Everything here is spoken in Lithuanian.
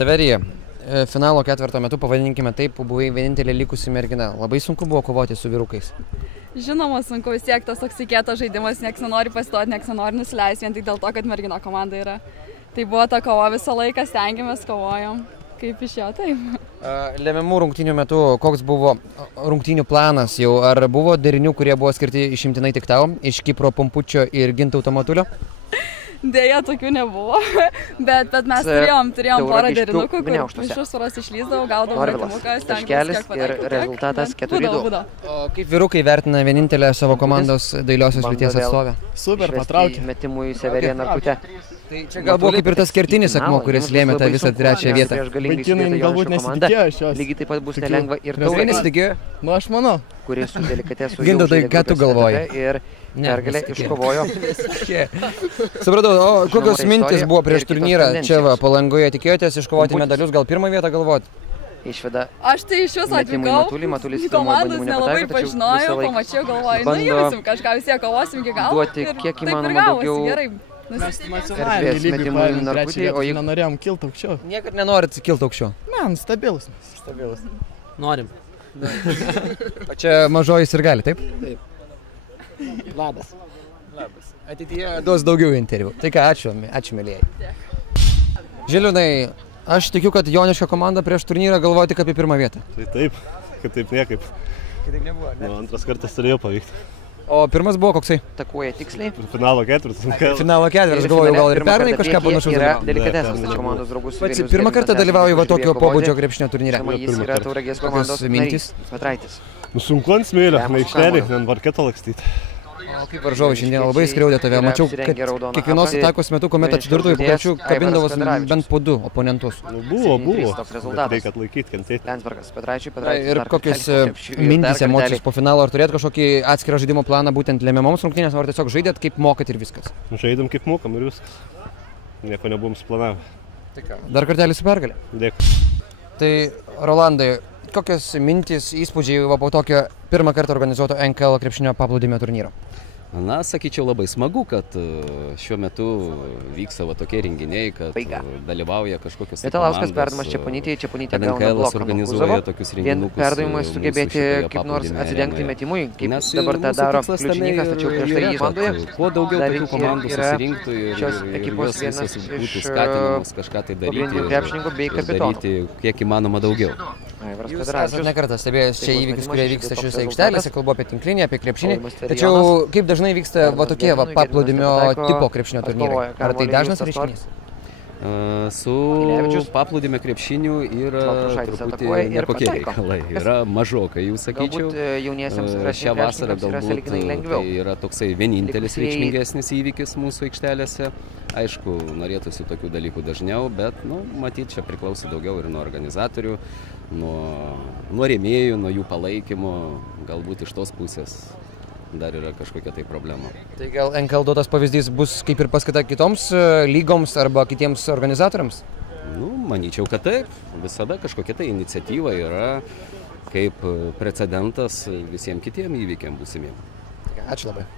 Severija, finalo ketvirto metu, pavadinkime taip, buvai vienintelė likusi mergina. Labai sunku buvo kovoti su vyrukais? Žinoma, sunku, vis tiek tas toks kietas žaidimas, nieks nenori pasiduoti, nieks nenori nusileisti vien tik dėl to, kad mergino komanda yra. Tai buvo ta kova visą laiką, stengiamės, kovojom, kaip išėjo, taip. Lemiamų rungtynių metu, koks buvo rungtynių planas jau? Ar buvo derinių, kurie buvo skirti išimtinai tik tau, iš Kipro Pumpučio ir Gintauto Matulio? Dėja, tokių nebuvo, bet mes turėjom porą derinukų, kur iš užsvaros išlysdavau, gaudavau metimuką, stengiamės kiek ir rezultatas 4-2. O kaip vyrukai vertina vienintelę savo komandos dailiosios lyties atstovę? Super, patraukė. Metimų į Severiją Narkutę. Tai čia gal buvo kaip ir tas kertinis akmuo, kuris lėmė tą visą trečią vietą. Vaikinai galbūt nesitikėjo iš jos. Lygiai taip pat bus nelengva ir Tikrai nesitikėjo? Nu, aš manau. Kuris su delikatesu Gintautai, ką tu galvoji? Ir pergalę iškovojo. Supratau, o kokios mintis buvo prieš turnyrą čia va, Palangoje? Tikėjotės iškovoti medalius, gal pirmą vietą galvoti? Išveda. Aš tai iš jūsų atvykau, komandos nelabai pažinojau, pamačiau, galvoju, nu įmusim kažką, vis tiek kovosim iki galo. Duoti kiek įmanoma daugiau. Erdvės metimų į Narkutį, o jeigu nenorėjom kilti aukščiau. Niekad nenorit kilti aukščiau? Man, stabilus. Norim. O čia mažoji sirgali, taip? Taip. Labas. Ateityje duos daugiau interviu. Tai ką, ačiū mėlyjei. Žiliūnai, aš tikiu, kad Joniškio komanda prieš turnyrą galvoja tik apie pirmą vietą. Tai taip, kitaip niekaip. Kitaip nebuvo, ne? Antras kartas turėjo pavykti. O pirmas buvo koksai? Takuoja tiksliai. Finalo ketvirtas. Finalo ketvirtas, galvoju, gal ir pernai kažką panašaus dalyvau. Delikatesas komandos draugus. Pats pirmą kartą dalyvauju va tokio pobūdžio krepšinio turnyre. Jis yra Tauragės komandos mintis. Petraitis. Sunku ant smėlio, aikštelį, ant parketo lakstyti. O kaip varžovai šiandien labai skriaudė tave. Mačiau, kad kiekvienos atakos metu, kuomet atsidurtų į pačių, kabindavos bent po 2 oponentus. Buvo. Reikia atlaikyti, kentėti. Lensbergas, Petraičiui. Ir kokios mintys, emocijos po finalo? Ar turėt kažkokį atskirą žaidimo planą būtent lemiamoms rungtynėms, ar tiesiog žaidėt kaip mokat ir viskas? Žaidėm kaip mokam ir viskas. Nieko nebuvom suplanavę. Dar kartelį su pergalė. Dėkui. Tai Rolandai, kokios mintys, įspūdžiai po tokio pirmą kartą organizuoto NKL krepšinio paplūdimio turnyro? Na, sakyčiau, labai smagu, kad šiuo metu vyksta va tokie renginiai, kad dalyvauja kažkokios Metalauskas perdavimas Čeponytei, Čeponytė gauna bloką nuo Kuzovo. Vien perdavimas sugebėti kaip nors atsidengti metimui, kaip dabar tą daro Kliučininkas, tačiau prieš tai jis bandoja. Kuo daugiau tokių komandų susirinktų ir jos visos būtų skatinamos kažką tai daryti kiek įmanoma daugiau. Jūs esate nekartą stebėjęs čia įvykius, kurie vyksta šiose aikštelėse, kalbu apie tinklinį, apie krepšinį. Tačiau kaip dažnai vyksta va tokie paplūdimio tipo krepšinio turnyrai? Ar tai dažnas reiškinys? Su paplūdimio krepšiniu yra truputį nekokie reikalai. Yra mažokai, jūs sakyčiau. Šią vasarą galbūt tai yra toksai vienintelis reikšmingesnis įvykis mūsų aikštelėse. Aišku, norėtųsi tokių dalykų dažniau, bet, matyt, čia priklauso daugiau ir nuo organizatorių, nuo rėmėjų, nuo jų palaikymo, galbūt iš tos pusės dar yra kažkokia tai problema. Tai gal NKL duotas pavyzdys bus kaip ir paskata kitoms lygoms arba kitiems organizatoriams? Manyčiau, kad taip. Visada kažkokia tai iniciatyva yra kaip precedentas visiems kitiem įvykiam būsimiem. Ačiū labai.